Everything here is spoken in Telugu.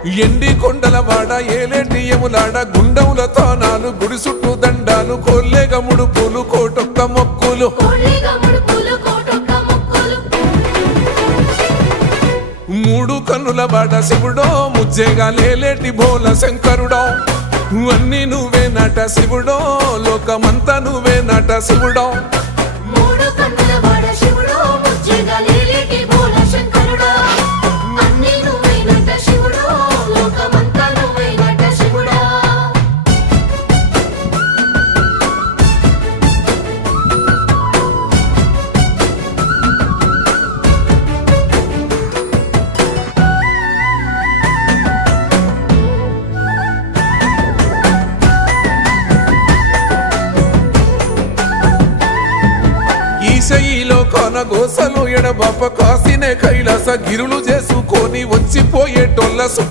ఎండి కొండల వాడ ఏలేటియములాడ గుండముల తానాలు గుడి చుట్టూ దండాలు కోల్లేగ ముడుపులు కోటొక్క మొక్కులు మూడు కన్నుల వాడ శివుడో ముజ్జేగా లేలేటి బోల శంకరుడో అన్ని నువ్వే నట శివుడో లోకమంతా నువ్వే నట శివుడో ఈశయిలో కొనగోసలు ఎడబాప కాసినే కైలాస గిరులు చేసుకొని వచ్చిపోయేటోళ్ళ